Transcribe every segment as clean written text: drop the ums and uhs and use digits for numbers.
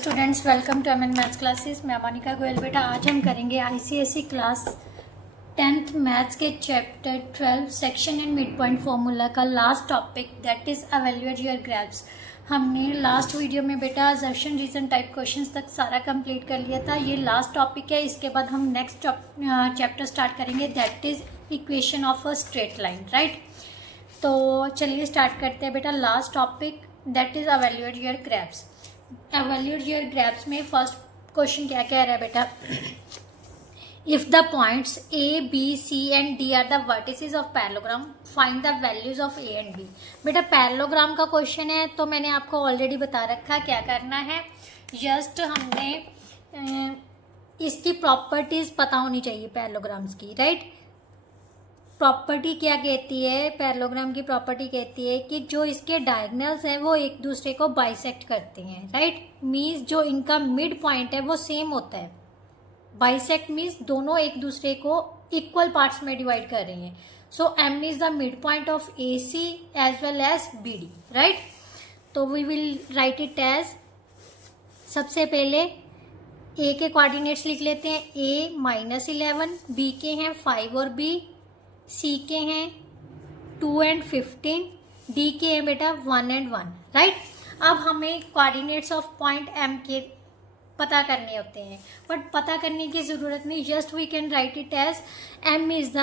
Students, welcome to MN maths classes. मैं मोनिका गोयल। बेटा आज हम करेंगे आईसीएसई क्लास 10th मैथ्स के chapter 12 section and mid point formula का last topic, that is evaluate your graphs. हमने लास्ट वीडियो में बेटा असर्शन रीजन टाइप क्वेश्चंस तक सारा कंप्लीट कर लिया था। ये लास्ट टॉपिक है। इसके बाद हम नेक्स्ट चैप्टर स्टार्ट करेंगे, that is equation of a straight line, right. तो चलिए स्टार्ट करते हैं बेटा। Last topic that is evaluate your graphs. Evaluate your graphs में फर्स्ट क्वेश्चन क्या कह रहा है बेटा, if the points A B C and D are the vertices of parallelogram find the values of A and B. बेटा parallelogram का question है तो मैंने आपको ऑलरेडी बता रखा क्या करना है। जस्ट हमने इसकी प्रॉपर्टीज पता होनी चाहिए पैरेललोग्राम्स की, राइट। प्रॉपर्टी क्या कहती है, पैरेललोग्राम की प्रॉपर्टी कहती है कि जो इसके डायगोनल्स हैं वो एक दूसरे को बाइसेक्ट करते हैं, राइट। मीन्स जो इनका मिड पॉइंट है वो सेम होता है। बाइसेक्ट मीन्स दोनों एक दूसरे को इक्वल पार्ट्स में डिवाइड कर रहे हैं। So M is the mid point of A C as well as B D, right. तो we will write it as, सबसे पहले ए के कोऑर्डिनेट्स लिख लेते हैं, a -11, बी के हैं 5 और b, सी के हैं 2 and 15, डी के हैं बेटा 1 and 1, राइट। अब हमें कोऑर्डिनेट्स ऑफ पॉइंट एम के पता करने होते हैं, बट पता करने की जरूरत नहीं, just we can write it as M is the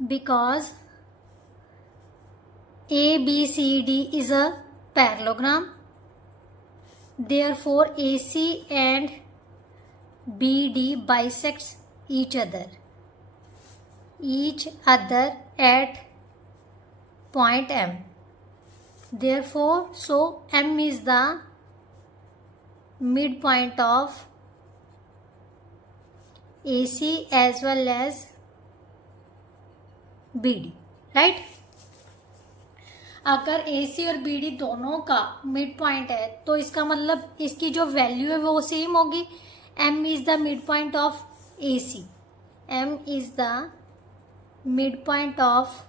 because A B C D is a parallelogram, therefore AC and BD bisects each other at point M. Therefore, so M is the midpoint of AC as well as BD, right? अगर AC और BD दोनों का mid point है तो इसका मतलब इसकी जो वैल्यू है वो सेम होगी। M is the mid point of AC, M is the mid point of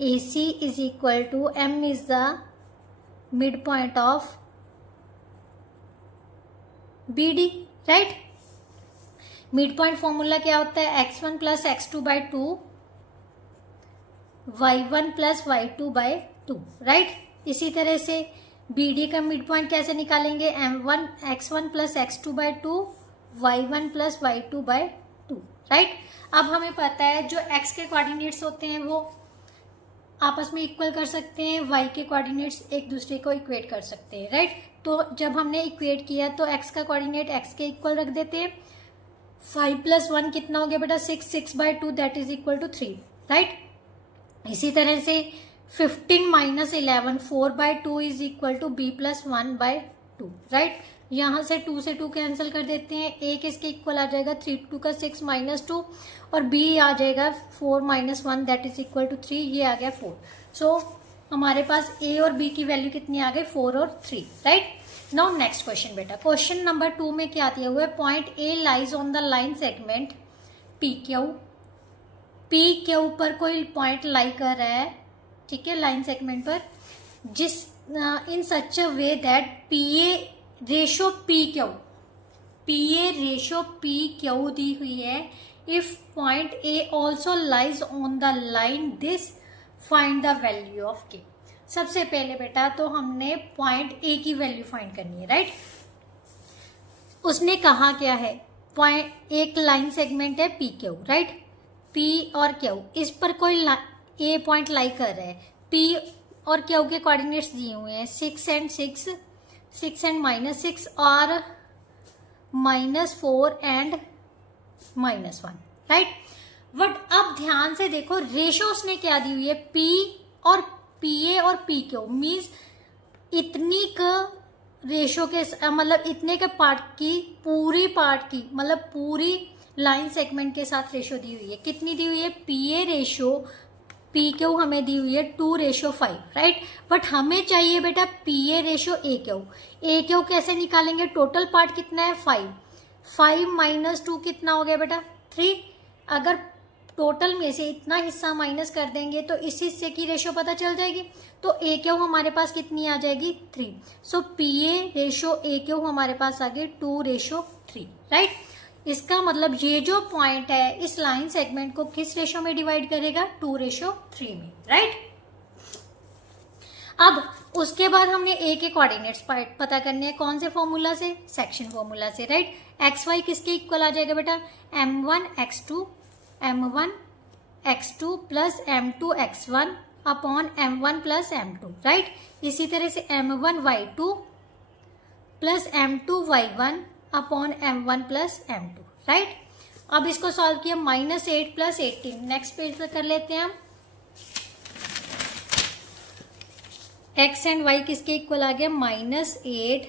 AC is equal to M is the mid point of BD, right. Mid point formula क्या होता है, x1 plus x2/2 y1 plus y2/2, right. इसी तरह से BD का mid point कैसे निकालेंगे, x1 plus x2/2 y1 plus y2/2, right. अब हमें पता है जो x के कोऑर्डिनेट्स होते हैं वो आपस में इक्वल कर सकते हैं, y के कोऑर्डिनेट्स एक दूसरे को इक्वेट कर सकते हैं, राइट। तो जब हमने इक्वेट किया तो x का कोऑर्डिनेट x के इक्वल रख देते हैं। 5 + 1 कितना हो गया बेटा, 6/2 that is equal to 3, right. इसी तरह से 15 - 11 4/2 is equal to b + 1/2, right. यहां से 2 से 2 कैंसिल कर देते हैं, a किसके इक्वल आ जाएगा, 3 × 2 = 6 - 2 और b आ जाएगा 4 - 1 दैट इज इक्वल टू 3, ये आ गया 4। सो हमारे पास a और b की वैल्यू कितनी आ गई, 4 और 3, राइट। नाउ नेक्स्ट क्वेश्चन बेटा, क्वेश्चन नंबर 2 में क्या दिया हुआ है, point a lies on the line segment P के ऊपर कोई पॉइंट लाई कर रहा है, ठीक है, लाइन सेगमेंट पर, जिस in such a way that PA ratio P Q दी हुई है। If point A also lies on the line this find the value of K। सबसे पहले बेटा तो हमने पॉइंट A की वैल्यू फाइंड करनी है, राइट। उसने कहा क्या है, पॉइंट एक लाइन सेगमेंट है PQ, राइट। P और Q, इस पर कोई A पॉइंट लाई कर रहा है। P और Q के कोऑर्डिनेट्स दिए हुए हैं 6 and 6, 6 and -6 और -4 and -1, राइट। बट अब ध्यान से देखो, रेशो उसने क्या दी हुई है, P और PA और PQ मीन्स इतनी का रेशो के मतलब इतने के पार्ट की मतलब पूरी लाइन सेगमेंट के साथ रेशो दी हुई है। कितनी दी हुई है, PA रेशो PQ हमें दी हुई है 2:5, राइट। बट हमें चाहिए बेटा PA रेशो AQ कैसे निकालेंगे, टोटल पार्ट कितना है 5 - 2 कितना हो गया बेटा 3। अगर टोटल में से इतना हिस्सा माइनस कर देंगे तो इस हिस्से की रेशो पता चल जाएगी। तो ए क्यू हमारे पास कितनी आ जाएगी 3। So P A ratio A Q हमारे पास आ गई 2:3, राइट। इसका मतलब ये जो पॉइंट है इस लाइन सेगमेंट को किस रेशो में डिवाइड करेगा 2:3 में, राइट। अब उसके बाद हमने ए के कोऑर्डिनेट्स पता करने हैं, कौन से फॉर्मूला से, सेक्शन फॉर्मूला से, राइट। एक्स वाई किसके इक्वल आ जाएगा बेटा, m1 x2 plus m2 x1 upon m1 plus m2, right. इसी तरह से m1 y2 plus m2 y1 upon m1 plus m2, right. अब इसको सॉल्व किया, -8 प्लस 18, नेक्स्ट पेज पर कर लेते हैं हम। x एंड y किसके इक्वल आ गया, -8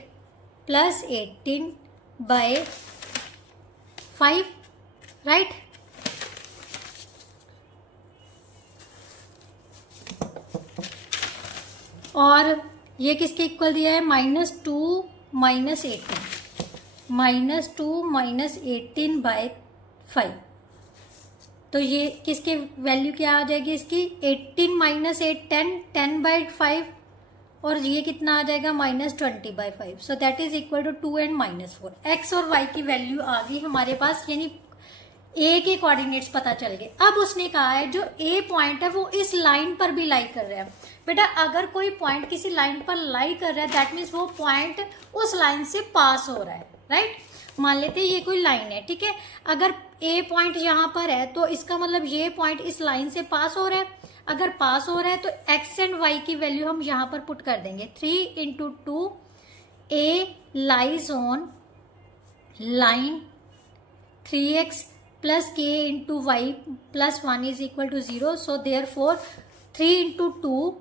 प्लस 18 बाय 5, राइट। और ये किसके इक्वल दिया है, -2 माइनस 18 बाय 5। तो ये किसके वैल्यू क्या आ जाएगी इसकी, 18 माइनस 8 10 बाय 5, और ये कितना आ जाएगा -20 by 5। So that is equal to 2 and -4। X और वाई की वैल्यू आ गई हमारे पास, यानी ए के कोऑर्डिनेट्स पता चल गए। अब उसने कहा है जो ए पॉइंट है वो इस लाइन पर भी लाई कर रहा है। बेटा अगर कोई पॉइंट किसी लाइन पर लाई कर रहा है दैट मीन्स वो पॉइंट उस लाइन से पास हो रहा है, राइट। मान लेते हैं ये कोई लाइन है, ठीक है। अगर ए पॉइंट यहाँ पर है तो इसका मतलब ये पॉइंट इस लाइन से पास हो रहा है। अगर पास हो रहा है तो एक्स एंड वाई की वैल्यू हम यहाँ पर पुट कर देंगे, 3 × 2 A lies on line 3x plus k into Y plus 1 is equal to 0। So therefore 3 × 2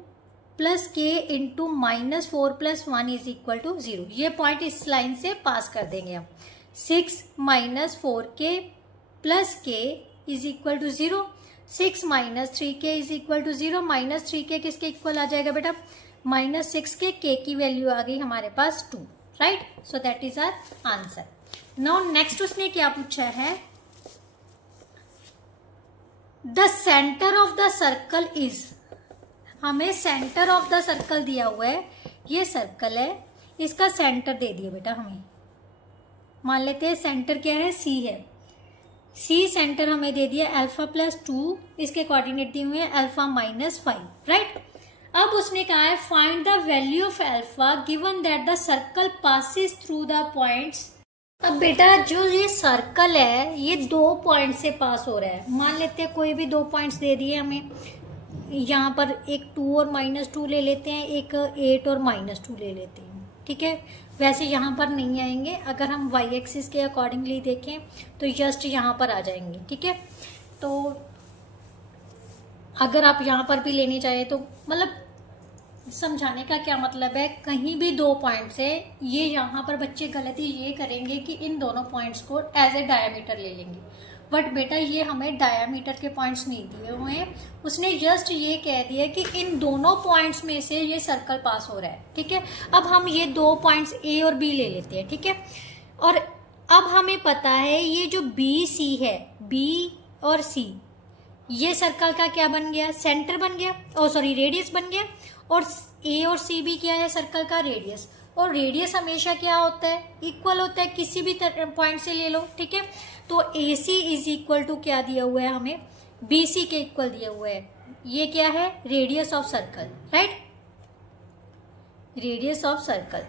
plus k into -4 plus 1 is equal to 0। ये पॉइंट इस लाइन से पास कर देंगे हम। 6 - 4k plus k is equal to 0। 6 - 3k is equal to 0। -3k किसके equal आ जाएगा बेटा, -6k, k की वैल्यू आ गई हमारे पास 2, right. So that is our answer. Now next उसने क्या पूछा है, the centre of the circle is, हमें सेंटर ऑफ द सर्कल दिया हुआ है, ये सर्कल है, इसका सेंटर दे दिया बेटा हमें। मान लेते हैं सेंटर क्या है, सी है। सी सेंटर हमें दे दिया α+2, इसके कोऑर्डिनेट दिए हुए हैं α-5, राइट। अब उसने कहा है find the value of alpha given that the circle passes through the points. अब बेटा जो ये सर्कल है ये 2 पॉइंट से पास हो रहा है। मान लेते हैं कोई भी 2 पॉइंट्स दे दिए हमें, यहाँ पर एक 2 और -2 ले लेते हैं, एक 8 और -2 ले लेते हैं, ठीक है। वैसे यहाँ पर नहीं आएंगे, अगर हम y एक्सिस के अकॉर्डिंगली देखें तो जस्ट यहाँ पर आ जाएंगे, ठीक है। तो अगर आप यहाँ पर भी लेने चाहे तो मतलब समझाने का क्या मतलब है, कहीं भी 2 पॉइंट्स है, ये यहाँ पर बच्चे गलती ये करेंगे कि इन दोनों पॉइंट्स को एज ए डायमीटर ले लेंगे, बट बेटा ये हमें डायमीटर के पॉइंट्स नहीं दिए हुए हैं। उसने जस्ट ये कह दिया कि इन दोनों पॉइंट्स में से ये सर्कल पास हो रहा है, ठीक है। अब हम ये 2 पॉइंट्स ए और बी ले लेते हैं, ठीक है। और अब हमें पता है ये जो बी सी है, बी और सी, ये सर्कल का क्या बन गया, सेंटर बन गया, रेडियस बन गया। और ए और सी भी क्या है, सर्कल का रेडियस। और रेडियस हमेशा क्या होता है, इक्वल होता है, किसी भी पॉइंट से ले लो, ठीक है। तो ए सी इज इक्वल टू क्या दिया हुआ है हमें, बी सी के इक्वल दिया हुआ है। ये क्या है, radius of circle, right, radius of circle,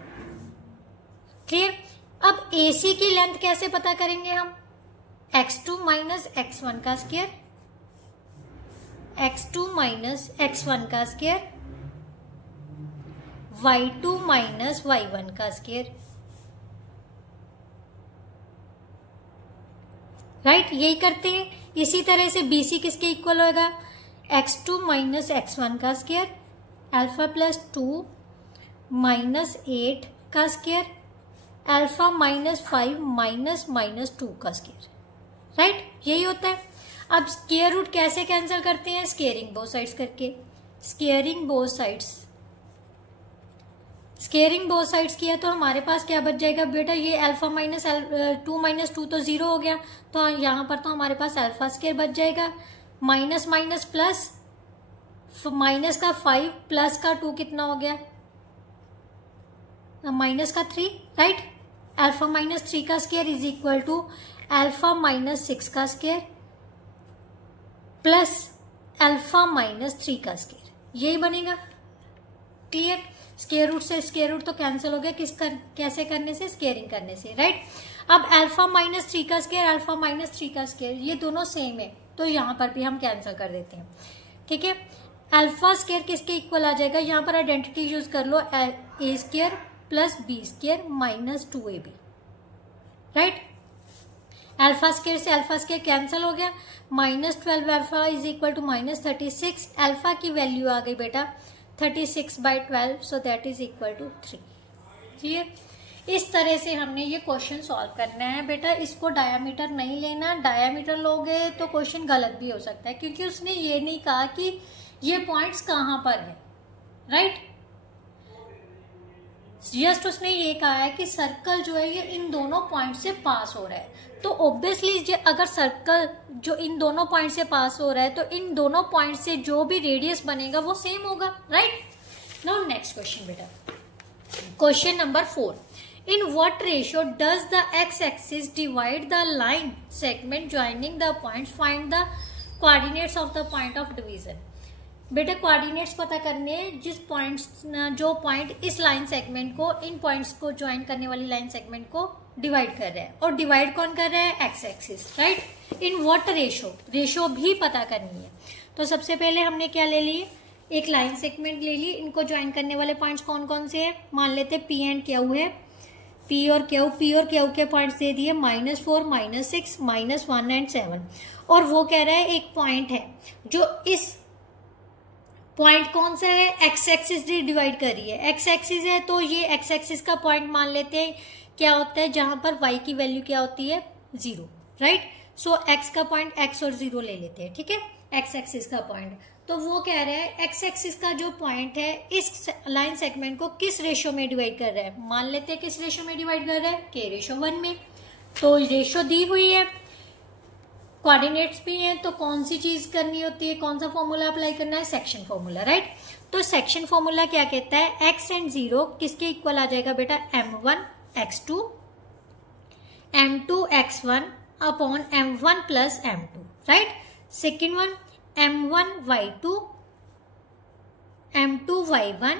clear. अब ए सी की लेंथ कैसे पता करेंगे हम, x2 - x1 का स्क्वायर, x2 - x1 का स्क्वायर, y2 - y1 का स्क्वायर, राइट, यही करते हैं। इसी तरह से BC किसके इक्वल होगा, x2 - x1 का स्क्वायर, α+2 - 8 का स्क्वायर, α-5 - -2 का स्क्वायर, राइट, यही होता है। अब स्क्वायर रूट कैसे कैंसिल करते हैं, स्क्वेयरिंग बोथ साइड्स करके, squaring both sides, squaring both sides किया तो हमारे पास क्या बच जाएगा बेटा, ये α-2 - 2 तो 0 हो गया, तो यहाँ पर तो हमारे पास α² बच जाएगा। माइनस माइनस प्लस, माइनस का 5 प्लस का 2 कितना हो गया, माइनस का 3, राइट। अल्फा माइनस 3 का square is equal to alpha minus 6 का स्क्वायर प्लस अल्फा माइनस 3 का स्क्वायर, यही बनेगा। क्लियर। स्क्वायर रूट से स्क्वायर रूट तो कैंसिल हो गया, कैसे करने से, स्क्वायरिंग करने से, राइट। अब अल्फा माइनस 3 का स्क्वायर, अल्फा माइनस 3 का स्क्वायर, ये दोनों सेम है, तो यहाँ पर भी हम कैंसिल कर देते हैं, ठीक है। अल्फा स्क्वायर किसके इक्वल आ जाएगा, यहाँ पर आइडेंटिटी यूज कर लो, A square plus B square minus 2ab, right. Alpha square से अल्फा स्क्वायर कैंसिल हो गया, minus 12 alpha is equal to minus 36, alpha की वैल्यू आ गई बेटा 36/12, so that is equal to 3। Clear. इस तरह से हमने ये क्वेश्चन सॉल्व करना है बेटा। इसको डायामीटर नहीं लेना, डायामीटर लोगे तो क्वेश्चन गलत भी हो सकता है, क्योंकि उसने ये नहीं कहा कि ये पॉइंट्स कहाँ पर है, राइट। जस्ट उसने ये कहा है कि सर्कल जो है ये इन दोनों पॉइंट से पास हो रहा है, तो ऑब्वियसली अगर सर्कल जो इन दोनों पॉइंट से पास हो रहा है तो इन दोनों पॉइंट से जो भी रेडियस बनेगा वो सेम होगा, राइट। नाउ नेक्स्ट क्वेश्चन बेटा, question number 4, in what ratio does the x axis divide the line segment joining the points, find the coordinates of the point of division. बेटा coordinates पता करने, जिस points जो point इस line segment को इन points को join करने वाली लाइन सेगमेंट को डिवाइड कर रहा है, और डिवाइड कौन कर रहा है, x axis, right. In what ratio, ratio भी पता करनी है। तो सबसे पहले हमने क्या ले ली, एक लाइन सेगमेंट ले ली, इनको ज्वाइन करने वाले पॉइंट्स कौन कौन से हैं, मान लेते पी एंड क्यू है, पी और क्यू के पॉइंट्स दे दिए -4, -6, -1 एंड 7, और वो कह रहा है एक पॉइंट है जो इस पॉइंट कौन सा है, एक्स एक्सिस डिवाइड कर रही है, एक्स एक्सिस है तो ये एक्स एक्सिस का पॉइंट मान लेते हैं क्या होता है, जहां पर y की वैल्यू क्या होती है, 0, राइट। सो x का पॉइंट x और 0 ले लेते हैं, ठीक है, एक्स एक्सिस का पॉइंट। तो वो कह रहा है एक्स एक्सिस का जो पॉइंट है इस लाइन सेगमेंट को किस रेशियो में डिवाइड कर रहा है, मान लेते हैं किस रेशियो में डिवाइड कर रहा है, k/1 में। तो रेशियो दी हुई है, कोऑर्डिनेट्स भी हैं, तो कौन सी चीज करनी होती है, कौन सा फॉर्मूला अप्लाई करना है, सेक्शन फॉर्मूला, राइट। तो सेक्शन फॉर्मूला क्या कहता है, x एंड 0 किसके इक्वल आ जाएगा बेटा, m1 x2 m2 x1 upon m1 plus m2, right. Second one m1 y2 m2 y1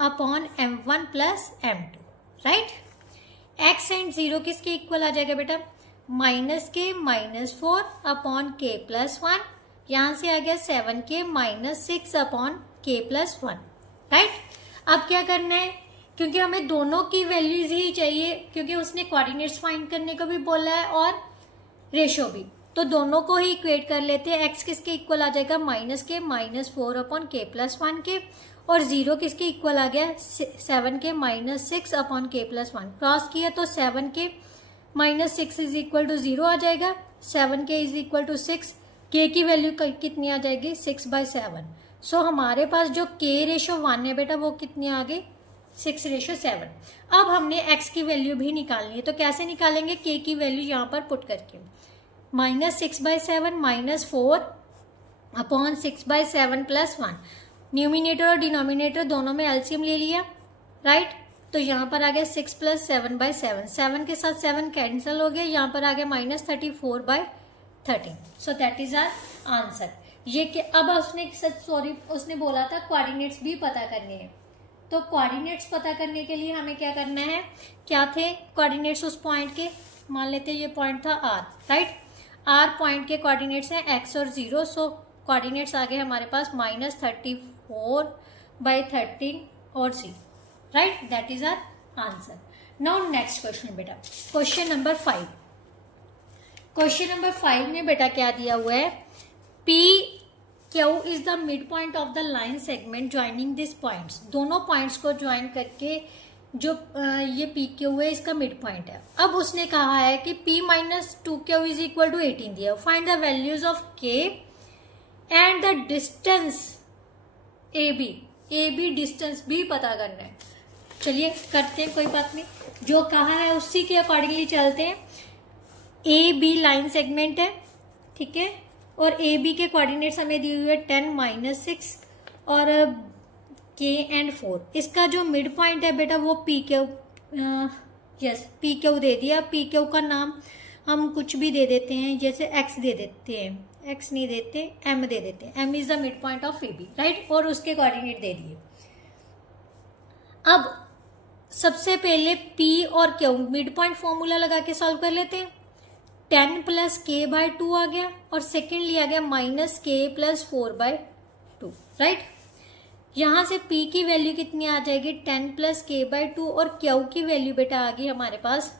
upon m1 plus m2, right. x and 0 किसके इक्वल आ जाएगा बेटा, -k -4 अपॉन k प्लस 1, यहां से आ गया 7k -6 upon k plus 1, right. अब क्या करना है, क्योंकि हमें दोनों की वैल्यूज ही चाहिए, क्योंकि उसने कोऑर्डिनेट्स फाइंड करने को भी बोला है और रेशियो भी, तो दोनों को ही इक्वेट कर लेते हैं। x किसके इक्वल आ जाएगा, -k -4 अपॉन k प्लस 1 के, और 0 किसके इक्वल आ गया, 7k -6 upon k plus 1, cross किया तो 7k -6 इज इक्वल टू 0 आ जाएगा, 7k is equal to 6, k की वैल्यू कितनी आ जाएगी, 6/7। सो हमारे पास जो k/1 है बेटा वो कितनी आ गई, 6/7। अब हमने x की वैल्यू भी निकालनी है, तो कैसे निकालेंगे, k की वैल्यू यहाँ पर पुट करके, -6/7 -4 अपॉन 6/7 प्लस 1, न्यूमिनेटर और डिनोमिनेटर दोनों में एलसीएम ले लिया, राइट। तो यहाँ पर आ गया 6 + 7/7, 7 के साथ 7 कैंसिल हो गया, यहाँ पर आ गया -34/13, so that is our answer. ये कि अब उसने बोला था कोऑर्डिनेट्स भी पता करने हैं, तो कोऑर्डिनेट्स पता करने के लिए हमें क्या करना है, क्या थे कोऑर्डिनेट्स उस पॉइंट के, मान लेते हैं ये पॉइंट था r, राइट। r पॉइंट के कोऑर्डिनेट्स हैं x और 0, सो कोऑर्डिनेट्स आ गए हमारे पास -34/13 और 0, right, that is our answer. Now next question बेटा, क्वेश्चन नंबर 5। क्वेश्चन नंबर 5 में बेटा क्या दिया हुआ है, P Q is the mid point of the line segment joining this points, दोनों पॉइंट्स को ज्वाइन करके जो ये पी क्यू है इसका मिड पॉइंट है। अब उसने कहा है कि p - 2q is equal to 18 दिया, find the values of k and the distance ab distance भी पता करना है। चलिए करते हैं, कोई बात नहीं, जो कहा है उसी के अकॉर्डिंगली चलते हैं। ए बी लाइन सेगमेंट है, ठीक है, और ए बी के कोऑर्डिनेट्स हमें दिए हुए 10 -6 और के एंड 4। इसका जो मिड पॉइंट है बेटा वो पी क्यू, पी क्यू दे दिया। पी क्यू का नाम हम कुछ भी दे देते हैं, जैसे एक्स दे देते हैं, एक्स नहीं देते, एम दे देते हैं। M is the mid point of A B, right, और उसके कोऑर्डिनेट दे दिए। अब सबसे पहले पी और क्यू मिड पॉइंट फॉर्मूला लगा के सॉल्व कर लेते हैं। 10 + k/2 आ गया और सेकेंडली आ गया -k + 4/2, राइट। यहां से p की वैल्यू कितनी आ जाएगी, 10 + k/2 और q की वैल्यू बेटा आ गई हमारे पास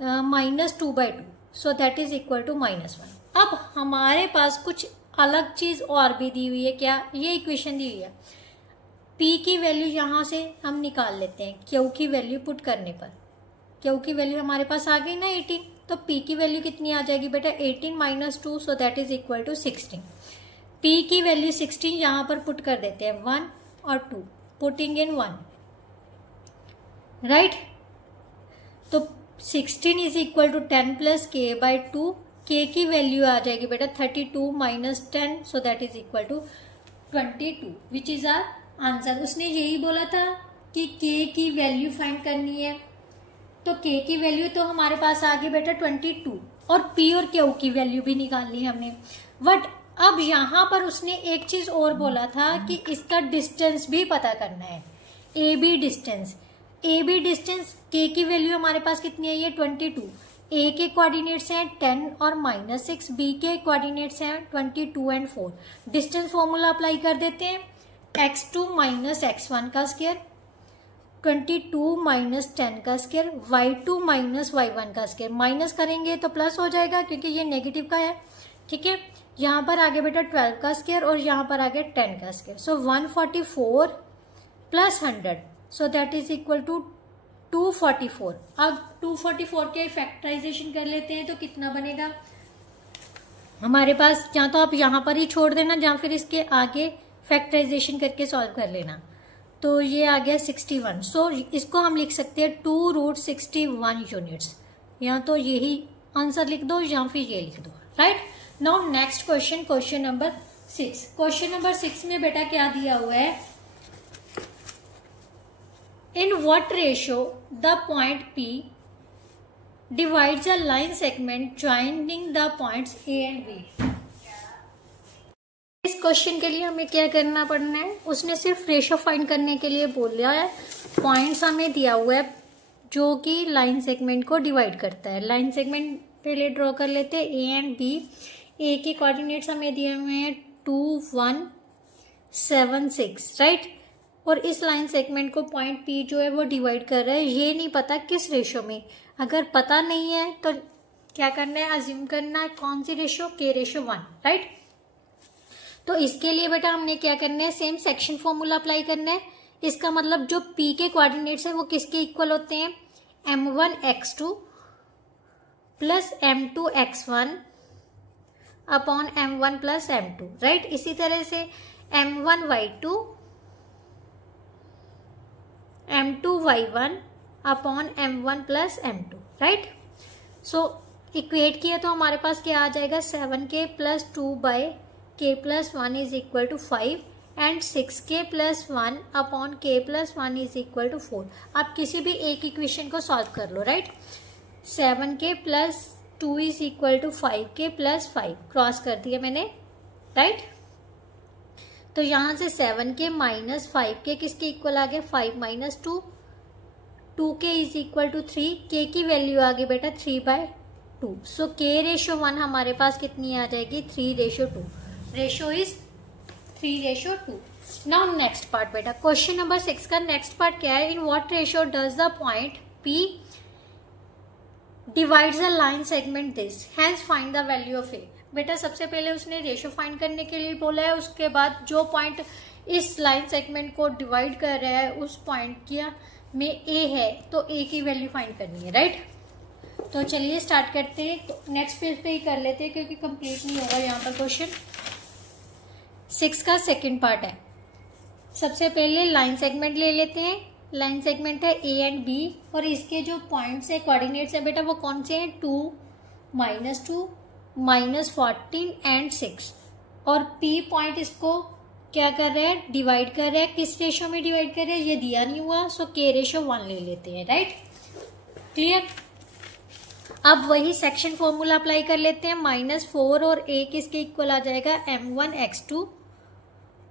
-2/2, so that is equal to -1। अब हमारे पास कुछ अलग चीज और भी दी हुई है। क्या? ये इक्वेशन दी हुई है। p की वैल्यू यहां से हम निकाल लेते हैं q की वैल्यू पुट करने पर। q की वैल्यू हमारे पास आ गई ना 18, तो p की वैल्यू कितनी आ जाएगी बेटा, 18 - 2, so that is equal to 16। p की वैल्यू 16 यहां पर पुट कर देते हैं, 1 और 2, पुटिंग इन 1, राइट। तो 16 is equal to 10 + k/2। k की वैल्यू आ जाएगी बेटा 32 - 10, so that is equal to 22, which is our answer. उसने यही बोला था कि k की वैल्यू फाइंड करनी है, तो k की वैल्यू तो हमारे पास आ गई बेटा 22 और p और q की वैल्यू भी निकालनी है हमने। बट अब यहाँ पर उसने एक चीज और बोला था कि इसका डिस्टेंस भी पता करना है, A B distance. A B distance k की वैल्यू हमारे पास कितनी है, ये 22। a के कोऑर्डिनेट्स हैं 10 और -6, b के कोऑर्डिनेट्स हैं 22 एंड 4। डिस्टेंस फॉर्मूला अप्लाई कर देते हैं, x2 - x1 का स्क्वायर, 22 - 10 का स्क्वायर, y2 - y1 का स्क्वायर। माइनस करेंगे तो प्लस हो जाएगा क्योंकि ये नेगेटिव का है, ठीक है। यहाँ पर आगे बेटा 12 का स्क्वायर और यहाँ पर आगे 10 का square, so 144 + 100, so that is equal to 244। अब 244 के फैक्टराइजेशन कर लेते हैं तो कितना बनेगा हमारे पास, या तो आप यहाँ पर ही छोड़ देना या फिर इसके आगे फैक्टराइजेशन करके सॉल्व कर लेना। तो ये आ गया 61, सो इसको हम लिख सकते हैं 2√61 यूनिट्स। या तो यही आंसर लिख दो या फिर ये लिख दो, right. Now next question, question number 6। Question number 6 में बेटा क्या दिया हुआ है, in what ratio the point P divides a line segment joining the points A and B। इस क्वेश्चन के लिए हमें क्या करना पड़ना है, उसने सिर्फ रेशियो फाइंड करने के लिए बोला है। पॉइंट्स हमें दिया हुआ है जो कि लाइन सेगमेंट को डिवाइड करता है। लाइन सेगमेंट पहले ड्रॉ कर लेते हैं, ए एंड बी। ए के कोऑर्डिनेट्स हमें दिए हुए हैं 2, 1, 7, 6, राइट। और इस लाइन सेगमेंट को पॉइंट पी जो है वो डिवाइड कर रहा है, ये नहीं पता किस रेशियो में। अगर पता नहीं है तो क्या करना है, अज्यूम करना है कौन सी रेशियो, k/1, राइट। तो इसके लिए बेटा हमने क्या करना है, सेम सेक्शन फॉर्मूला अप्लाई करना है। इसका मतलब जो p के कोऑर्डिनेट्स है वो किसके इक्वल होते हैं, m1x2 + m2x1 upon m1 + m2, right. इसी तरह से m1y2 m2y1 upon m1 + m2, right. सो इक्वेट किया तो हमारे पास क्या आ जाएगा, 7k + 2/k + 1 is equal to 5 and 6k + 1 upon k + 1 is equal to 4। आप किसी भी एक इक्वेशन को सॉल्व कर लो, right. 7k + 2 is equal to 5k + 5 cross कर दिया मैंने, राइट। तो यहां से 7k - 5k किसके इक्वल आ गया, 5 - 2, 2k is equal to 3। k की वैल्यू आ गई बेटा 3/2, सो k/1 हमारे पास कितनी आ जाएगी, 3/2। Ratio is 3/2। Now next part बेटा, क्वेश्चन नंबर 6 का नेक्स्ट पार्ट क्या है, in what ratio does the point P divides a line segment this, hence find the value of A। बेटा सबसे पहले उसने रेशियो फाइंड करने के लिए बोला है, उसके बाद जो पॉइंट इस लाइन सेगमेंट को डिवाइड कर रहा है उस पॉइंट किया में A है, तो A की वैल्यू फाइंड करनी है, राइट। तो चलिए स्टार्ट करते हैं। तो नेक्स्ट पेज पे ही कर लेते हैं क्योंकि कंप्लीट नहीं होगा यहाँ पर क्वेश्चन। 6 का सेकंड पार्ट है। सबसे पहले लाइन सेगमेंट ले लेते हैं। लाइन सेगमेंट है A एंड B और इसके जो पॉइंट्स है, कोऑर्डिनेट्स है बेटा वो कौन से हैं, 2, -2, -14 एंड 6, और P पॉइंट इसको क्या कर रहे हैं, डिवाइड कर रहे हैं। किस रेशो में डिवाइड कर रहे हैं ये दिया नहीं हुआ, सो K/1 ले लेते हैं, राइट, क्लियर। अब वही सेक्शन फॉर्मूला अप्लाई कर लेते हैं। -4 और a किसके इक्वल आ जाएगा, m1x2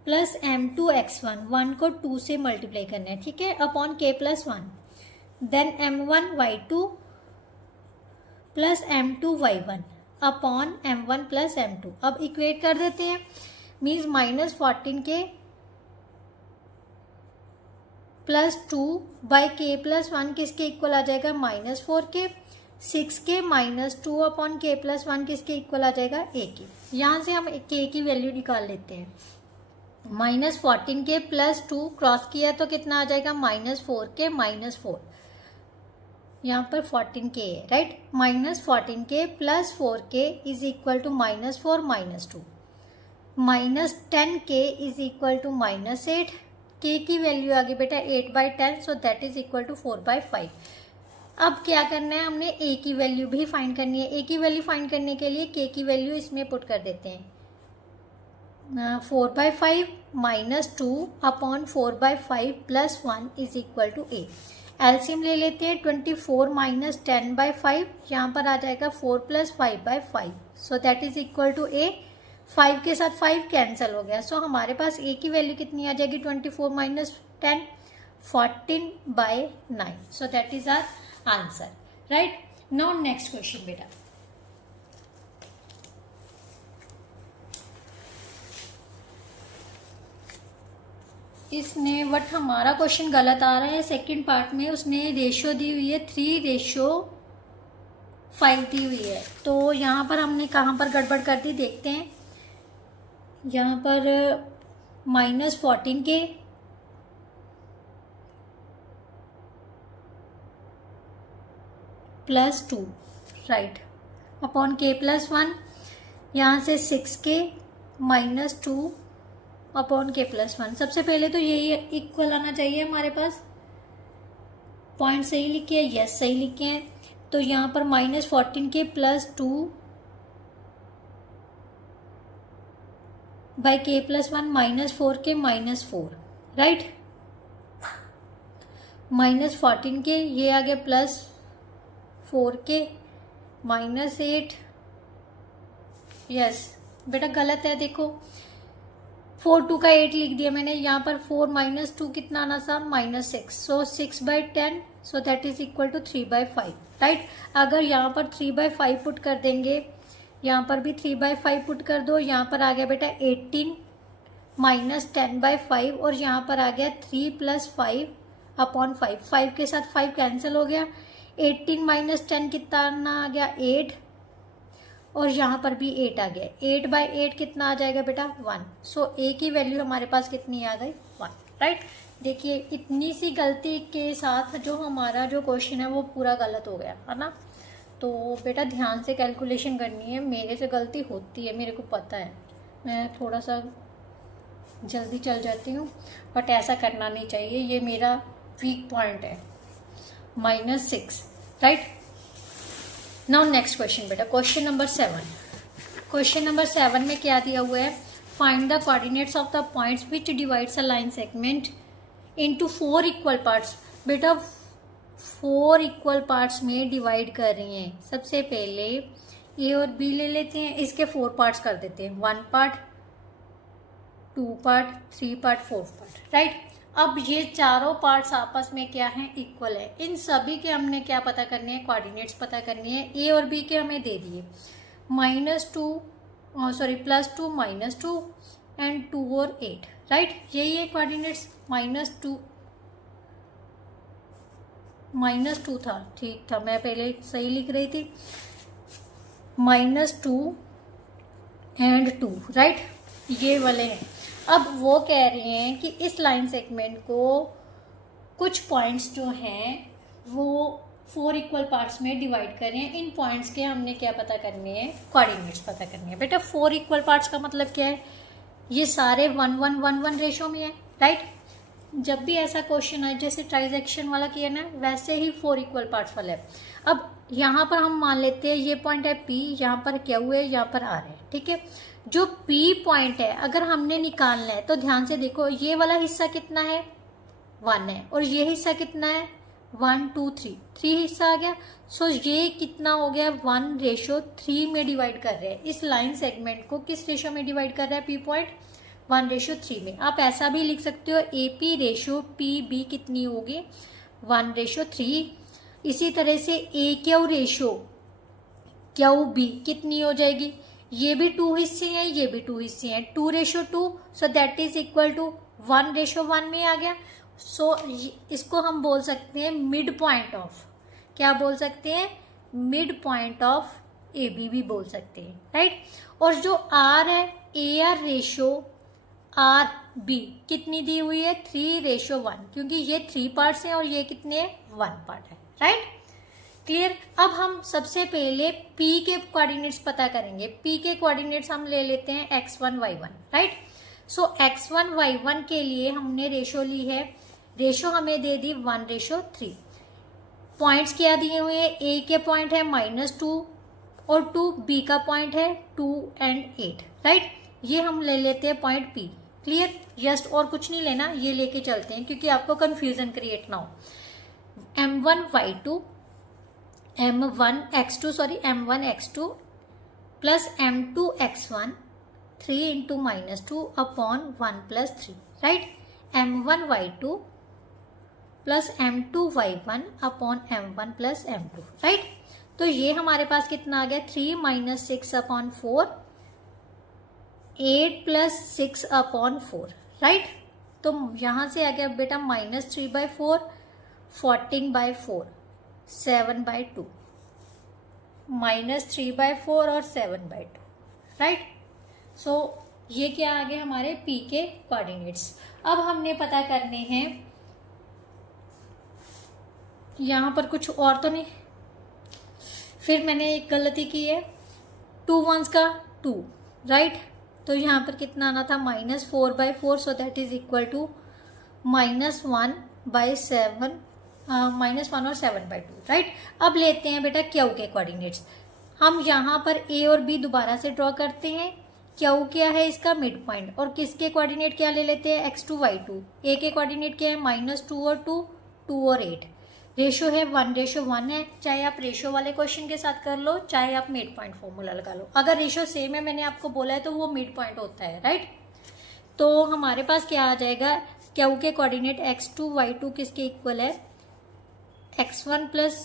प्लस m2x1, 1 को 2 से मल्टीप्लाई करना है, ठीक है, upon k+1, then m1y2 plus m2y1 upon m1 plus m2। अब इक्वेट कर देते हैं, मीन्स -14 के प्लस 2 बाई k+1 किसके इक्वल आ जाएगा, -4 के। 6 के -2 अपॉन k+1 किसके इक्वल आ जाएगा, a के। यहाँ से हम k की वैल्यू निकाल लेते हैं। -14 के प्लस 2 क्रॉस किया तो कितना आ जाएगा, -4 के -4, यहाँ पर 14 के है, राइट। -14 के प्लस 4 के इज इक्वल टू -4 -2, -10 के इज इक्वल टू -8, k की वैल्यू आ गई बेटा 8/10, so that is equal to 4/5। अब क्या करना है, हमने a की वैल्यू भी फाइंड करनी है। a की वैल्यू फाइंड करने के लिए k की वैल्यू इसमें पुट कर देते हैं, 4/5 -2 upon 4/5 plus 1 is equal to a। LCM ले लेते हैं, 24 - 10/5, यहाँ पर आ जाएगा 4 + 5/5, so that is equal to a। 5 के साथ 5 कैंसिल हो गया, सो हमारे पास a की वैल्यू कितनी आ जाएगी, 24 - 10, 14/9, so that is our answer, right. Now next question बेटा, इसने बट हमारा क्वेश्चन गलत आ रहा है। सेकंड पार्ट में उसने रेशियो दी हुई है 3:5 दी हुई है, तो यहाँ पर हमने कहाँ पर गड़बड़ कर दी देखते हैं। यहाँ पर -14 के प्लस 2, राइट, अपॉन k+1, यहाँ से 6 के -2 अपॉन k+1। सबसे पहले तो यही इक्वल आना चाहिए हमारे पास। पॉइंट सही लिखे हैं, यस सही लिखे हैं। तो यहाँ पर -14 के प्लस 2 बाई k+1 -4 के -4, राइट। -14 के ये आ गया प्लस 4 के -8, यस बेटा गलत है, देखो 4 2 का 8 लिख दिया मैंने। यहाँ पर 4 - 2 कितना आना था, -6, so 6/10, so that is equal to 3/5, right. अगर यहाँ पर 3/5 पुट कर देंगे, यहाँ पर भी 3/5 पुट कर दो, यहाँ पर आ गया बेटा 18 - 10/5, और यहाँ पर आ गया 3 + 5 अपॉन 5। 5 के साथ 5 कैंसिल हो गया, 18 - 10 कितना आ गया 8, और यहाँ पर भी 8 आ गया। 8/8 कितना आ जाएगा बेटा 1, सो a की वैल्यू हमारे पास कितनी आ गई 1, राइट। देखिए इतनी सी गलती के साथ जो हमारा जो क्वेश्चन है वो पूरा गलत हो गया है ना। तो बेटा ध्यान से कैलकुलेशन करनी है, मेरे से गलती होती है, मेरे को पता है, मैं थोड़ा सा जल्दी चल जाती हूँ, बट ऐसा करना नहीं चाहिए, ये मेरा वीक पॉइंट है। -6, राइट। नाउ नेक्स्ट क्वेश्चन बेटा, क्वेश्चन नंबर 7। क्वेश्चन नंबर 7 में क्या दिया हुआ है, find the coordinates of the points which divides a line segment into 4 equal parts. बेटा 4 इक्वल पार्ट्स में डिवाइड कर रही हैं। सबसे पहले ए और बी ले लेते हैं, इसके 4 पार्ट्स कर देते हैं, 1 part, 2 part, 3 part, 4 part, right. अब ये चारों पार्ट्स आपस में क्या है, इक्वल है। इन सभी के हमने क्या पता करने हैं, कोऑर्डिनेट्स पता करनी है। ए और बी के हमें दे दिए -2 -2 एंड 2 और 8, राइट। यही है कोऑर्डिनेट्स। -2 था, ठीक था, मैं पहले सही लिख रही थी, -2 एंड 2, राइट, ये वाले हैं। अब वो कह रहे हैं कि इस लाइन सेगमेंट को कुछ पॉइंट्स जो हैं वो 4 इक्वल पार्ट्स में डिवाइड करें। इन पॉइंट्स के हमने क्या पता करने हैं, कोऑर्डिनेट्स पता करने हैं। बेटा 4 इक्वल पार्ट्स का मतलब क्या है, ये सारे 1 1 1 1 रेशो में है, राइट। जब भी ऐसा क्वेश्चन है जैसे ट्रांजैक्शन वाला किया ना, वैसे ही 4 इक्वल पार्ट्स वाला है। अब यहाँ पर हम मान लेते हैं ये पॉइंट है P, यहाँ पर क्या हुआ है, यहाँ पर R है, ठीक है। जो P पॉइंट है अगर हमने निकालना है तो ध्यान से देखो, ये वाला हिस्सा कितना है 1 है, और ये हिस्सा कितना है 1 2 3 हिस्सा आ गया। सो ये कितना हो गया 1:3 में डिवाइड कर रहे हैं। इस लाइन सेगमेंट को किस रेशो में डिवाइड कर रहा है P पॉइंट 1:3 में। आप ऐसा भी लिख सकते हो AP रेशो PB कितनी होगी 1:3। इसी तरह से AQ रेशो QB कितनी हो जाएगी, ये भी 2 हिस्से हैं, ये भी 2 हिस्से हैं, 2:2, so that is equal to 1:1 में आ गया। सो इसको हम बोल सकते हैं मिड पॉइंट ऑफ, क्या बोल सकते हैं, मिड पॉइंट ऑफ AB भी बोल सकते हैं, राइट। और जो R है AR रेशो RB कितनी दी हुई है 3:1, क्योंकि ये 3 पार्ट्स हैं और ये कितने 1 पार्ट है, राइट। क्लियर। अब हम सबसे पहले P के कोऑर्डिनेट्स पता करेंगे। P के कोऑर्डिनेट्स हम ले लेते हैं x1 y1, राइट। सो x1 y1 के लिए हमने रेशो ली है, रेशो हमें दे दी 1:3। पॉइंट्स क्या दिए हुए हैं, A के पॉइंट है -2 और 2, B का पॉइंट है 2 और 8, राइट। ये हम ले लेते हैं पॉइंट P। क्लियर, जस्ट और कुछ नहीं लेना, ये लेके चलते हैं क्योंकि आपको कंफ्यूजन क्रिएट ना हो। m1 y2 m1 x2 plus m2 x1 3 into -2 upon 1 plus 3, right. m1 y2 plus m2 y1 upon m1 plus m2, right. तो ये हमारे पास कितना आ गया 3 - 6 अपॉन 4, 8 + 6 अपॉन 4, राइट। तो यहां से आ गया बेटा -3/4, 14/4, 7/2, -3/4 और 7/2, राइट। सो ये क्या आ गए हमारे P के कोऑर्डिनेट्स। अब हमने पता करने हैं, यहां पर कुछ और तो नहीं, फिर मैंने एक गलती की है, 2 1s का 2, राइट। तो यहां पर कितना आना था -4/4, so that is equal to -1 और 7/2, राइट। अब लेते हैं बेटा Q के कोऑर्डिनेट्स। हम यहाँ पर A और B दोबारा से ड्रॉ करते हैं। Q क्या है इसका मिड पॉइंट, और किसके कोऑर्डिनेट क्या ले लेते हैं x2 y2। A के कोऑर्डिनेट क्या है -2 और 2, 2 और 8। रेशो है 1:1 है। चाहे आप रेशो वाले क्वेश्चन के साथ कर लो, चाहे आप मिड पॉइंट फॉर्मूला लगा लो। अगर रेशो सेम है, मैंने आपको बोला है, तो वो मिड पॉइंट होता है, राइट। तो हमारे पास क्या आ जाएगा, Q के कोऑर्डिनेट x2 y2 किसके इक्वल है, x1 plus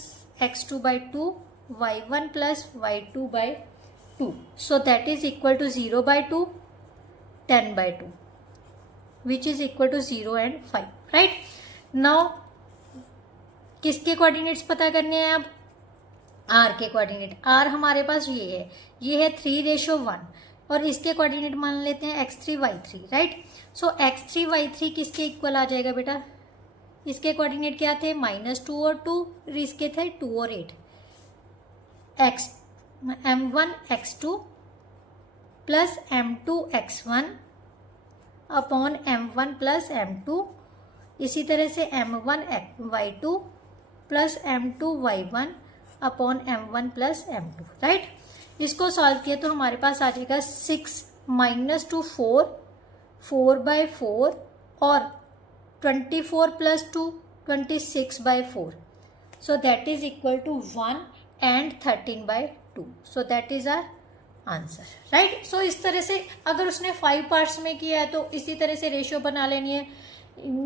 x2/2 y1 plus y2/2, so that is equal to 0/2, 10/2, which is equal to 0 और 5, राइट। नाउ किसके कोऑर्डिनेट्स पता करने हैं, अब R के कोऑर्डिनेट। R हमारे पास ये है 3:1, और इसके कोऑर्डिनेट मान लेते हैं x3 y3, राइट। सो x3 y3 किसके इक्वल आ जाएगा बेटा, इसके कोऑर्डिनेट क्या थे -2 और 2, इसके थे 2 और 8। m1 x2 plus m2 x1 upon m1 plus m2, इसी तरह से m1 y2 plus m2 y1 upon m1 plus m2, right. इसको सॉल्व किया तो हमारे पास आ जाएगा 6 - 2 4, 4/4 और 24 + 2 26/4, so that is equal to 1 and 13/2, so that is our answer, right. So इस तरह से अगर उसने 5 पार्ट्स में किया है तो इसी तरह से रेशियो बना लेनी है।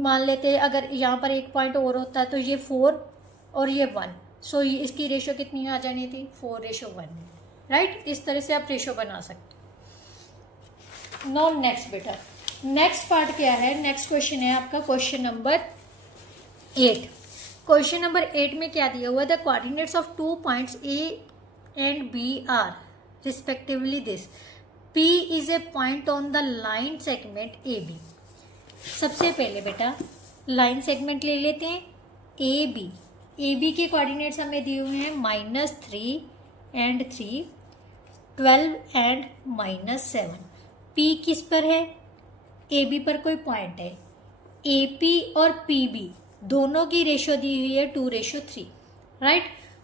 मान लेते हैं अगर यहाँ पर एक पॉइंट और होता है तो ये 4 और ये 1, सो इसकी रेशियो कितनी आ जानी थी 4:1, राइट। इस तरह से आप रेशियो बना सकते। नो नेक्स्ट बेटा, नेक्स्ट पार्ट क्या है, नेक्स्ट क्वेश्चन है आपका क्वेश्चन नंबर 8। क्वेश्चन नंबर 8 में क्या दिया हुआ है, the coordinates of 2 points A and B are respectively this. P is a point on the line segment AB। सबसे पहले बेटा लाइन सेगमेंट ले लेते हैं AB। AB के कोऑर्डिनेट्स हमें दिए हुए हैं -3 and 3, 12 and -7। P किस पर है, AB पर कोई पॉइंट है। AP और PB दोनों की रेशियो दी हुई है 2:3, राइट।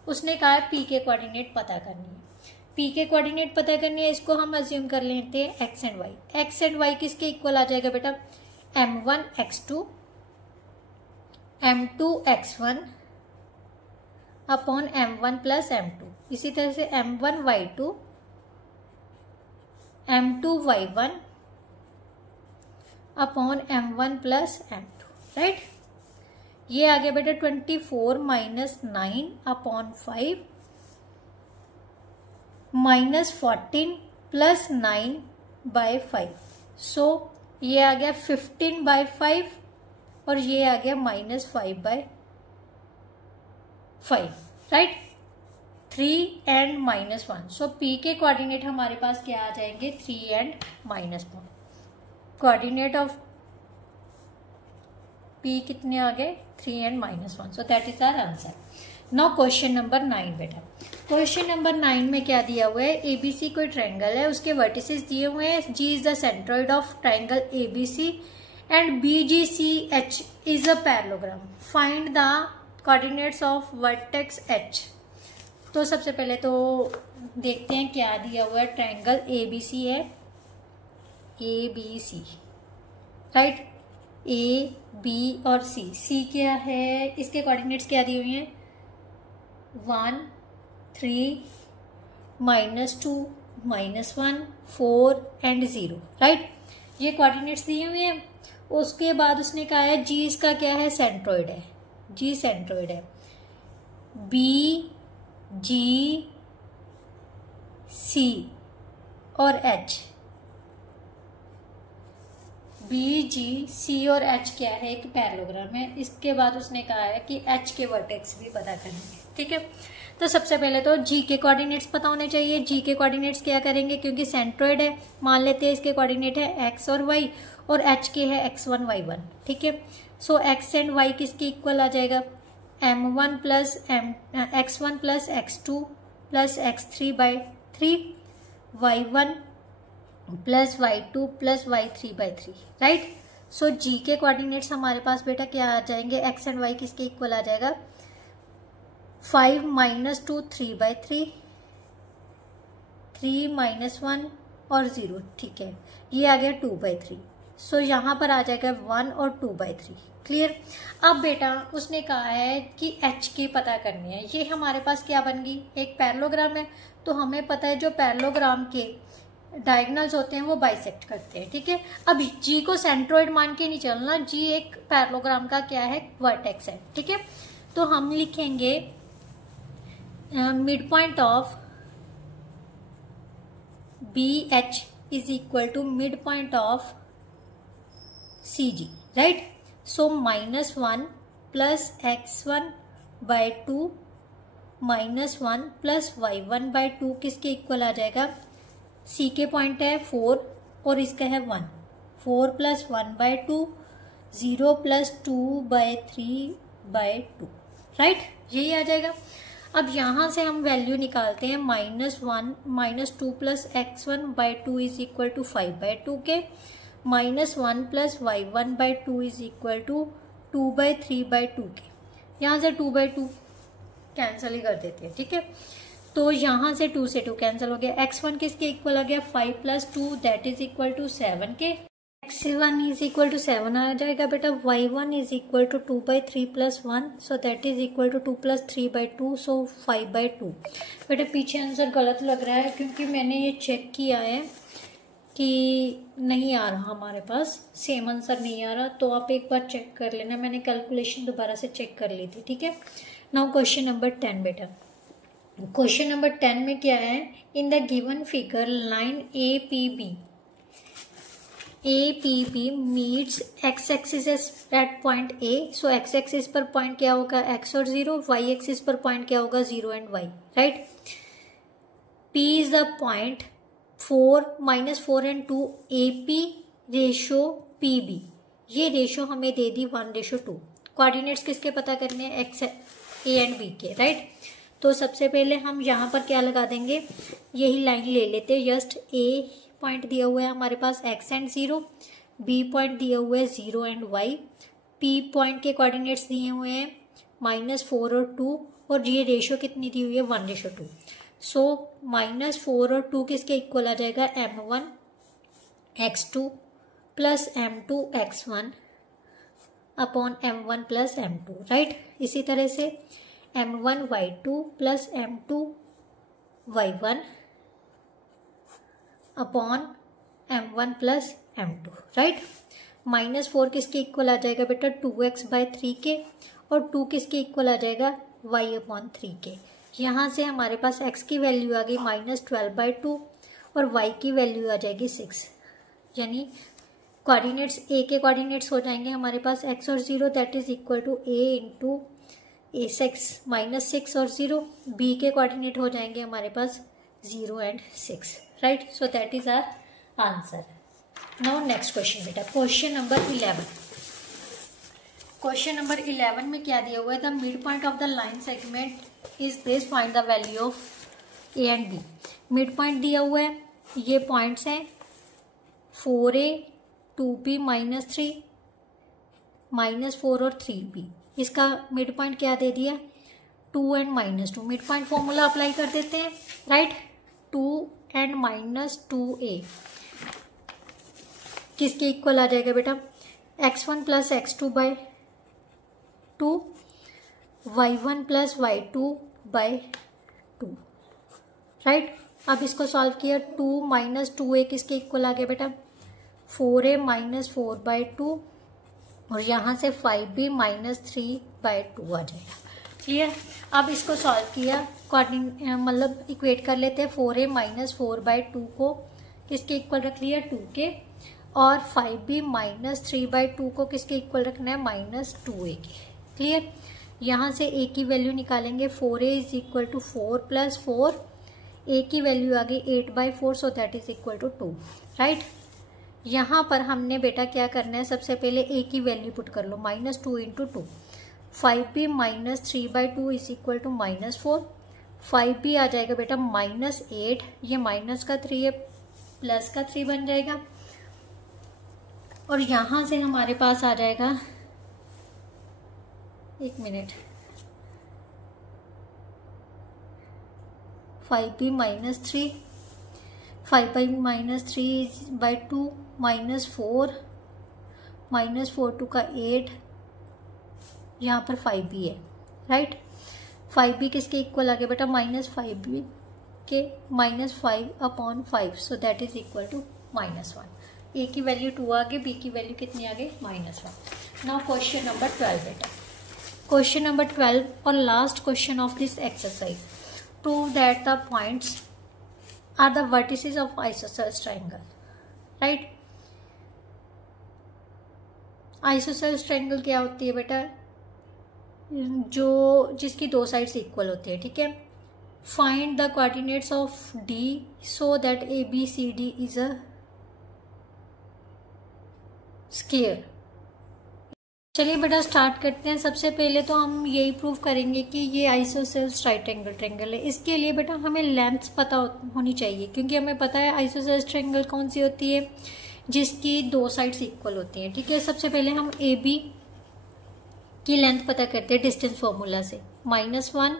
उसने कहा है P के कोऑर्डिनेट पता करनी है। P के कोऑर्डिनेट पता करनी है, इसको हम अज्यूम कर लेते हैं x and y। x and y किसके इक्वल आ जाएगा बेटा? m1 x2 m2 x1 upon m1 plus m2। इसी तरह से m1 y2 m2 y1 upon m1 plus m2, right. ये आ गया बेटा 24 minus 9 upon 5 minus 14 plus 9 by 5। So ये आ गया 15 बाय 5 और ये आ गया minus 5 by 5, right. 3 and minus 1। So P के कोऑर्डिनेट हमारे पास क्या आ जाएंगे? 3 and minus 1। Coordinate of P कितने आ गए? 3 and minus 1। So that is our answer. Now question number 9 बेटा। क्वेश्चन नंबर 9 में क्या दिया हुआ है? ABC कोई ट्रायंगल है, उसके वर्टिसेस दिए हुए हैं। G is the centroid of triangle ABC and BGCH is a parallelogram. Find the coordinates of vertex H। तो सबसे पहले तो देखते हैं क्या दिया हुआ है। ट्रायंगल ABC है, ABC, राइट। A, B और C। C क्या है? इसके कोऑर्डिनेट्स क्या दिए हुए हैं? 1, 3, -2, -1, 4 एंड 0, राइट। ये कोऑर्डिनेट्स दिए हुए हैं। उसके बाद उसने कहा है G इसका क्या है? सेंट्रोइड है। G सेंट्रोइड है। B, G, C और H। B, G, C और H क्या है? एक पैरेललोग्राम है। इसके बाद उसने कहा है कि H के वर्टेक्स भी पता करने हैं, ठीक है। तो सबसे पहले तो G के कोऑर्डिनेट्स पता होने चाहिए। G के कोऑर्डिनेट्स क्या करेंगे? क्योंकि सेंट्रोइड है, मान लेते हैं इसके कोऑर्डिनेट है x और y और H के है x1 y1, ठीक है। सो x एंड y किसके इक्वल आ जाएगा? m1 plus x1 plus x2 plus x3 by 3 y1 plus y2 plus y3 by 3, right. So G के कोऑर्डिनेट्स हमारे पास बेटा क्या आ जाएंगे? x एंड y किसके इक्वल आ जाएगा? 5 माइनस 2 3 बाई 3, 3 माइनस 1 और 0, ठीक है। ये आ गया 2 बाई 3। सो यहाँ पर आ जाएगा 1 और 2 बाई 3, क्लियर। अब बेटा उसने कहा है कि H की पता करनी है। ये हमारे पास क्या बन गई? एक पैरेललोग्राम है। तो हमें पता है जो पैरेललोग्राम के डायगोनल्स होते हैं वो बाइसेक्ट करते हैं, ठीक है। अब G को सेंट्रोइड मान के नहीं चलना। G एक पैरेललोग्राम का क्या है? वर्टेक्स है, ठीक है। तो हम लिखेंगे mid point of BH is equal to mid point of CG, right. So -1 plus x1 by 2 -1 plus y1 by 2 किसके इक्वल आ जाएगा? C के पॉइंट है 4 और इसका है 1। 4 plus 1 by 2, 0 plus 2 by 3 by 2, right. यही आ जाएगा। अब यहाँ से हम वैल्यू निकालते हैं। -2 plus x1 by 2 is equal to 5 by 2 के, -1 plus y1 by 2 is equal to 2 by 3 by 2 के। यहाँ से 2 बाई 2 कैंसिल ही कर देते हैं, ठीक है। तो यहाँ से 2 से 2 कैंसिल हो गया। x1 किसके इक्वल आ गया? 5 plus 2 that is equal to 7 के। x1 इज इक्वल टू 7 आ जाएगा बेटा। y1 is equal to 2 by 3 plus 1, so that is equal to 2 plus 3 by 2, so 5 by 2। बेटा पीछे आंसर गलत लग रहा है क्योंकि मैंने ये चेक किया है कि नहीं आ रहा, हमारे पास सेम आंसर नहीं आ रहा। तो आप एक बार चेक कर लेना। मैंने कैलकुलेशन दोबारा से चेक कर ली थी, ठीक है। नाउ क्वेश्चन नंबर 10 बेटा। क्वेश्चन नंबर 10 में क्या है? In the given figure line APB meets x axis at point A। So x axis पर पॉइंट क्या होगा? x और 0। y एक्सिस पर पॉइंट क्या होगा? 0 and y, right. P is the point 4 -4 and 2 AP ratio PB। ये ratio हमें दे दी 1:2। Coordinates किसके पता करने हैं? x A एंड B के, राइट। तो सबसे पहले हम यहाँ पर क्या लगा देंगे? यही लाइन ले लेते हैं। जस्ट A पॉइंट दिया हुआ है हमारे पास x एंड 0, B पॉइंट दिया हुआ है 0 एंड y। पी पॉइंट के कोऑर्डिनेट्स दिए हुए हैं -4 और 2, और ये रेशो कितनी दी हुई है 1:2। सो -4 और 2 किसके इक्वल आ जाएगा, m1x2 plus m2x1 upon m1 plus m2, right. इसी तरह से m1y2 plus m2y1 upon m1 plus m2, right. -4 किसके इक्वल आ जाएगा बेटा 2x/3 के, और 2 किसके इक्वल आ जाएगा y/3 के। यहाँ से हमारे पास x की वैल्यू आ गई -12/2 और y की वैल्यू आ जाएगी 6, यानी कोऑर्डिनेट्स a के कोऑर्डिनेट्स हो जाएंगे हमारे पास x और 0, that is equal to a into a6 -6 और 0। b के कोऑर्डिनेट हो जाएंगे हमारे पास 0 and 6, right. So that is our answer. Now next question बेटा, क्वेश्चन नंबर 11। क्वेश्चन नंबर 11 में क्या दिया हुआ है, the mid point of the line segment is this, find the value of A and b. Mid point दिया हुआ है, ये पॉइंट्स हैं 4a, 2b -3, -4 और 3b। इसका मिड पॉइंट क्या दे दिया 2 and -2। Mid point formula apply कर देते हैं, राइट। 2 एंड -2a किसके इक्वल आ जाएगा बेटा, x1 plus x2/2, y1 plus y2/2, right. अब इसको सॉल्व किया, 2 - 2a किसके इक्वल आ गया बेटा 4a -4/2, और यहाँ से 5b -3/2 आ जाएगा, क्लियर। अब इसको सॉल्व किया, मतलब इक्वेट कर लेते हैं। 4a -4/2 को किसके इक्वल रख लिया 2 के, और 5b -3/2 को किसके इक्वल रखना है -2a के, क्लियर। यहाँ से a की वैल्यू निकालेंगे, 4a is equal to 4 + 4, a की वैल्यू आ गई 8/4, so that is equal to 2, right. यहाँ पर हमने बेटा क्या करना है, सबसे पहले a की वैल्यू पुट कर लो, -2 × 2, 5b -3/2 is equal to -4, 5b आ जाएगा बेटा -8, ये माइनस का 3 है प्लस का 3 बन जाएगा, और यहाँ से हमारे पास आ जाएगा, एक मिनट, 5b -3, 5b -3/2 -4, -4 2 का 8, यहाँ पर 5b है, राइट। 5b किसके इक्वल आ गया बेटा -5b के -5/5, so that is equal to -1। a की वैल्यू 2 आ गई, b की वैल्यू कितनी आ गई -1। नाउ क्वेश्चन नंबर 12 बेटा, क्वेश्चन नंबर 12 और last question of this exercise, prove that the points are the vertices of isosceles triangle, right. Isosceles triangle क्या होती है बेटा, जिसकी दो साइड्स इक्वल होती है, ठीक है। Find the coordinates of D so that ABCD is a square. चलिए बेटा स्टार्ट करते हैं। सबसे पहले तो हम यही प्रूव करेंगे कि ये आइसोसेलेस राइट एंगल ट्रायंगल है। इसके लिए बेटा हमें लेंथ्स पता होनी चाहिए, क्योंकि हमें पता है आइसोसेलेस ट्रायंगल कौन सी होती है, जिसकी दो साइड्स इक्वल होती हैं, ठीक है। सबसे पहले हम AB की लेंथ पता करते हैं डिस्टेंस फॉर्मूला से, -1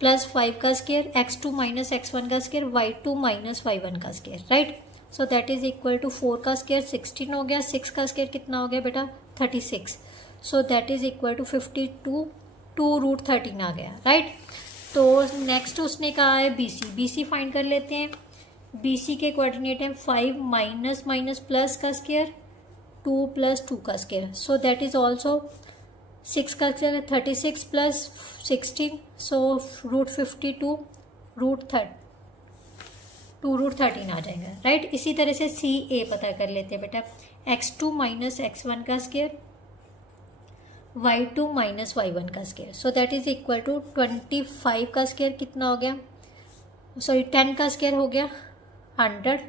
+ 5 का स्क्वायर, x2 - x1 का स्क्वायर, y2 - y1 का square, right. So that is equal to 4 का स्क्वायर 16 हो गया, 6 का स्क्वायर कितना हो गया बेटा 36, so that is equal to 52, 2√13 आ गया, राइट। तो नेक्स्ट उसने कहा है BC फाइंड कर लेते हैं। BC के कोऑर्डिनेट हैं 5 - प्लस का स्क्वायर, 2 + 2 का square, so that is also 6 का स्क्वायर 36 + 16, सो √52, √13 आ जाएगा, राइट। इसी तरह से CA पता कर लेते हैं बेटा, x2 - x1 का स्क्वायर, y2 - y1 का square, so that is equal to 25 का स्क्वायर कितना हो गया, सॉरी 10 का स्क्वायर हो गया 100,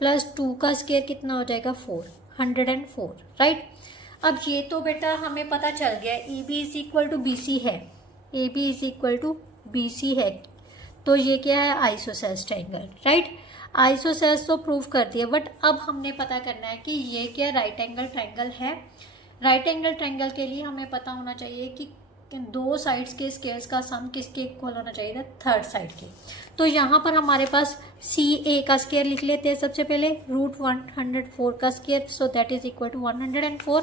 + 2 का स्क्वायर कितना हो जाएगा 4, 104, राइट। अब ये तो बेटा हमें पता चल गया AB is equal to BC है, AB is equal to BC है, तो ये क्या है आइसोसेलेस ट्रायंगल, राइट। आइसोसेलेस तो प्रूव कर दिया, बट अब हमने पता करना है कि ये क्या राइट एंगल ट्रायंगल है राइट एंगल ट्रायंगल के लिए हमें पता होना चाहिए कि दो साइड्स के स्क्वायर्स का सम किसके इक्वल होना चाहिए था, थर्ड साइड के। तो यहाँ पर हमारे पास CA का स्क्वायर लिख लेते हैं सबसे पहले, √104 का square, so that is equal to 104।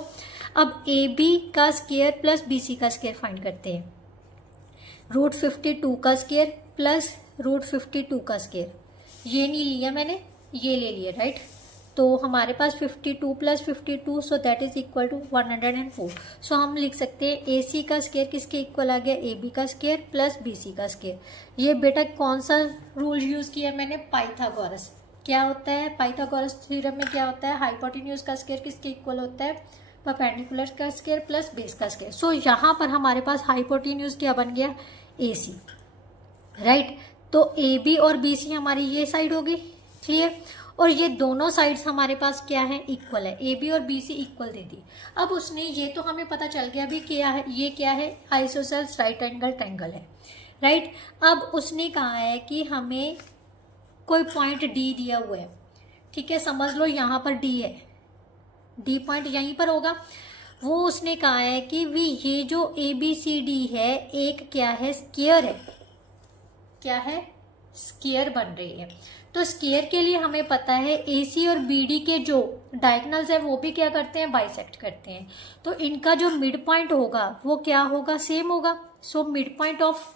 अब AB का स्क्वायर प्लस BC का स्क्वायर फाइंड करते हैं, √52 का स्क्वायर प्लस √52 का स्क्वायर, ये नहीं लिया मैंने, ये ले लिया, राइट। तो हमारे पास 52 plus 52, so that is equal to 104। सो हम लिख सकते हैं AC का स्क्वायर किसके इक्वल आ गया, AB का स्क्वायर प्लस BC का स्क्वायर। ये बेटा कौन सा रूल यूज किया मैंने, पाइथागोरस। क्या होता है पाइथागोरस थ्योरम में, क्या होता है, हाइपोटेन्यूज का स्क्वायर किसके इक्वल होता है, परपेंडिकुलर का स्क्वायर प्लस बेस का स्क्वायर। सो यहाँ पर हमारे पास हाइपोटेन्यूज क्या बन गया, AC, राइट। तो AB और BC हमारी ये साइड होगी, क्लियर। और ये दोनों साइड्स हमारे पास क्या है, इक्वल है, AB और BC इक्वल दे दी। अब उसने, ये तो हमें पता चल गया भी क्या है, ये क्या है, आइसोसेल्स राइट एंगल ट्रायंगल है, राइट। अब उसने कहा है कि हमें कोई पॉइंट D दिया हुआ है, ठीक है, समझ लो यहाँ पर D है, D पॉइंट यहीं पर होगा। वो उसने कहा है कि भी ये जो ABCD है एक क्या है, स्क्वायर है, क्या है, स्क्वायर बन रही है। तो स्क्वायर के लिए हमें पता है AC और BD के जो डायगोनल्स है वो भी क्या करते हैं, बाइसेक्ट करते हैं। तो इनका जो मिड पॉइंट होगा वो क्या होगा, सेम होगा। सो मिड पॉइंट ऑफ,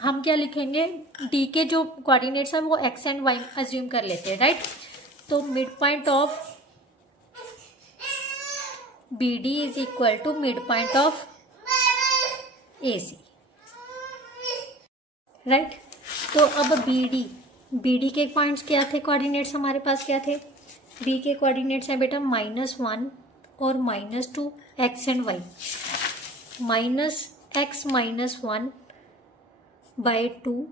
हम क्या लिखेंगे, D के जो कोऑर्डिनेट्स है वो X एंड Y अज्यूम कर लेते हैं, राइट। तो mid point of BD is equal to mid point of AC, right. तो अब BD के पॉइंट्स क्या थे, कोऑर्डिनेट्स हमारे पास क्या थे, B के कोऑर्डिनेट्स हैं बेटा -1 और -2, X and Y, -x -1 by 2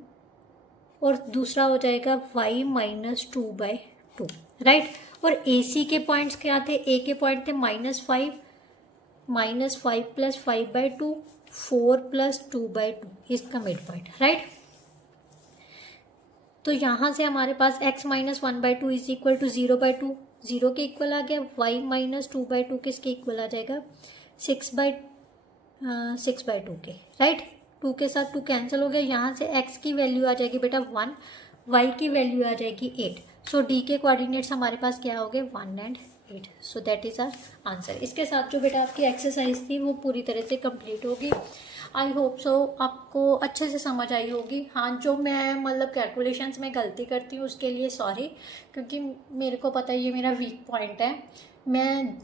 और दूसरा हो जाएगा y -2 बाय 2, राइट। और AC के पॉइंट्स क्या थे, A के पॉइंट थे -5 + 5/2, 4 + 2/2, इसका मिड पॉइंट, राइट। तो यहाँ से हमारे पास x -1/2 इज इक्वल टू 0/2, 0 के इक्वल आ गया, y -2/2 किसके इक्वल आ जाएगा, 6/2 के, राइट। 2 के साथ 2 कैंसिल हो गया, यहाँ से x की वैल्यू आ जाएगी बेटा 1, y की वैल्यू आ जाएगी 8। सो D के कोऑर्डिनेट्स हमारे पास क्या हो गए, 1 और 8। So that is our answer. इसके साथ जो बेटा आपकी एक्सरसाइज थी वो पूरी तरह से कंप्लीट होगी। आई होप सो आपको अच्छे से समझ आई होगी। हाँ, जो मैं मतलब कैलकुलेशंस में गलती करती हूँ उसके लिए सॉरी, क्योंकि मेरे को पता है ये मेरा वीक पॉइंट है, मैं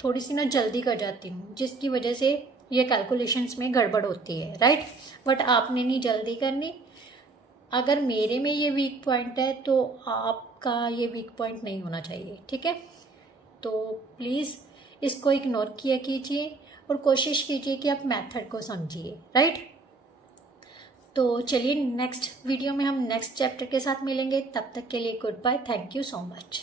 थोड़ी सी ना जल्दी कर जाती हूँ जिसकी वजह से ये कैलकुलेशंस में गड़बड़ होती है, राइट। बट आपने नहीं जल्दी करनी। अगर मेरे में ये वीक पॉइंट है तो आपका ये वीक पॉइंट नहीं होना चाहिए, ठीक है। तो प्लीज़ इसको इग्नोर किया कीजिए और कोशिश कीजिए कि आप मेथड को समझिए, राइट। तो चलिए नेक्स्ट वीडियो में हम नेक्स्ट चैप्टर के साथ मिलेंगे। तब तक के लिए goodbye, thank you so much.